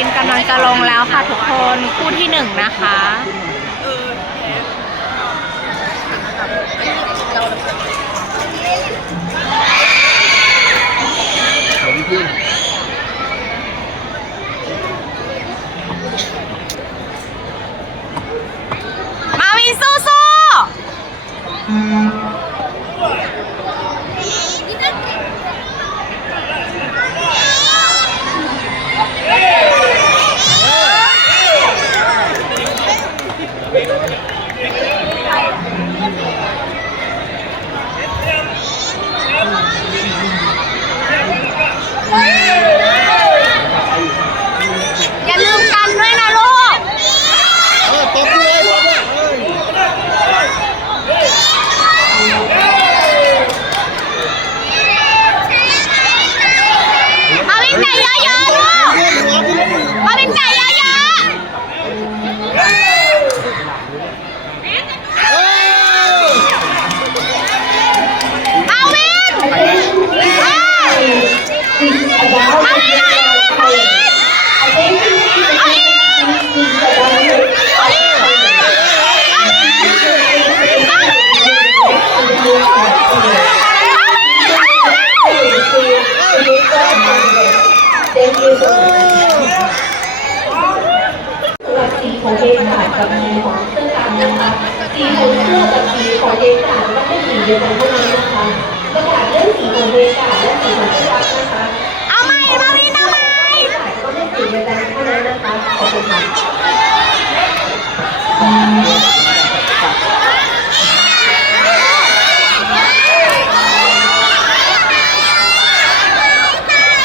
วินกำลังจะลงแล้วค่ะทุกคนคู่ที่หนึ่งนะคะ มาวินสู้สู้อย่าลืมกันด้วยนะลูก เออตบเลยตบเลยเอ้ย มาวินไก่เยอะๆลูก เรียกหัวพี่เลย มาวินไก่เยอะ เอ้ย ๆมาวินเอ้ยมาวินเอาอีกมาวินเอาอีกเอาอีก สีของเดนขาด กับสีของเสื้อกันนะคะสีของเสื้อกับสีของเดกาดต้องเป็นสีเดียวกันเท่านั้นนะคะประกาศเรื่องสีของเดกาและสีของเสื้อกันนะคะเอาใหม่มาวินเอาใหม่ก็ได้สีเดียวกันเท่านั้นนะคะขอบคุณค่ะ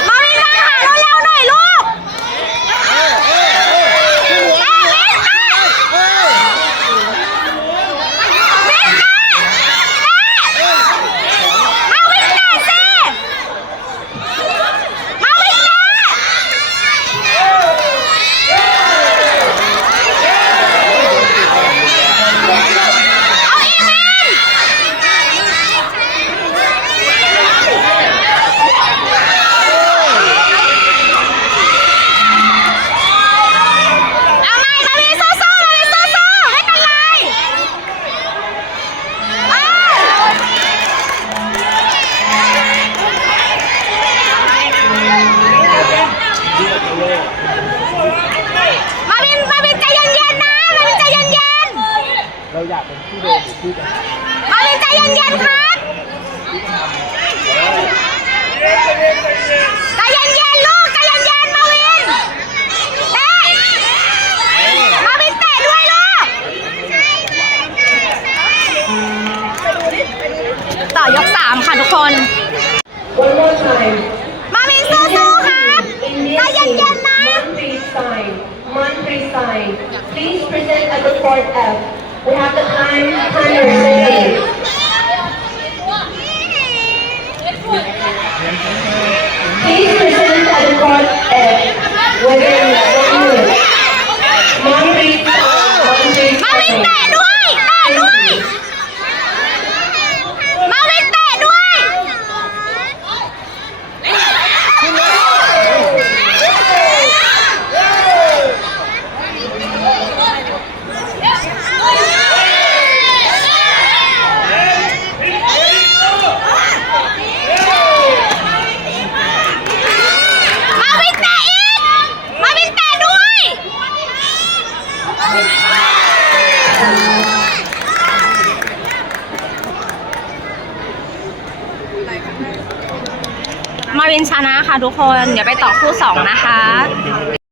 มาวินมาหาเราเร็วหน่อยลูก เอ้ยเอ้ยเอ้ยพี่หัว มาวินมา เอ้ย วินมามาวินมาสิมาวินมาเอาอีกวิน เอาใหม่มาวินสู้ๆมาวินสู้ๆไม่เป็นไรเอ้ยมาวินมาวินใจเย็นๆนะมาวินใจเย็น เรา อยากเป็นผู้เดินหรือผู้กันๆมาวินใจเย็นๆครับใจเย็นๆลูกใจเย็นๆมาวินเตะมาวินเตะด้วยลูกต่อยกสามค่ะทุกคน One more time มาวินชนะค่ะทุกคน เดี๋ยวไปต่อคู่สองนะคะ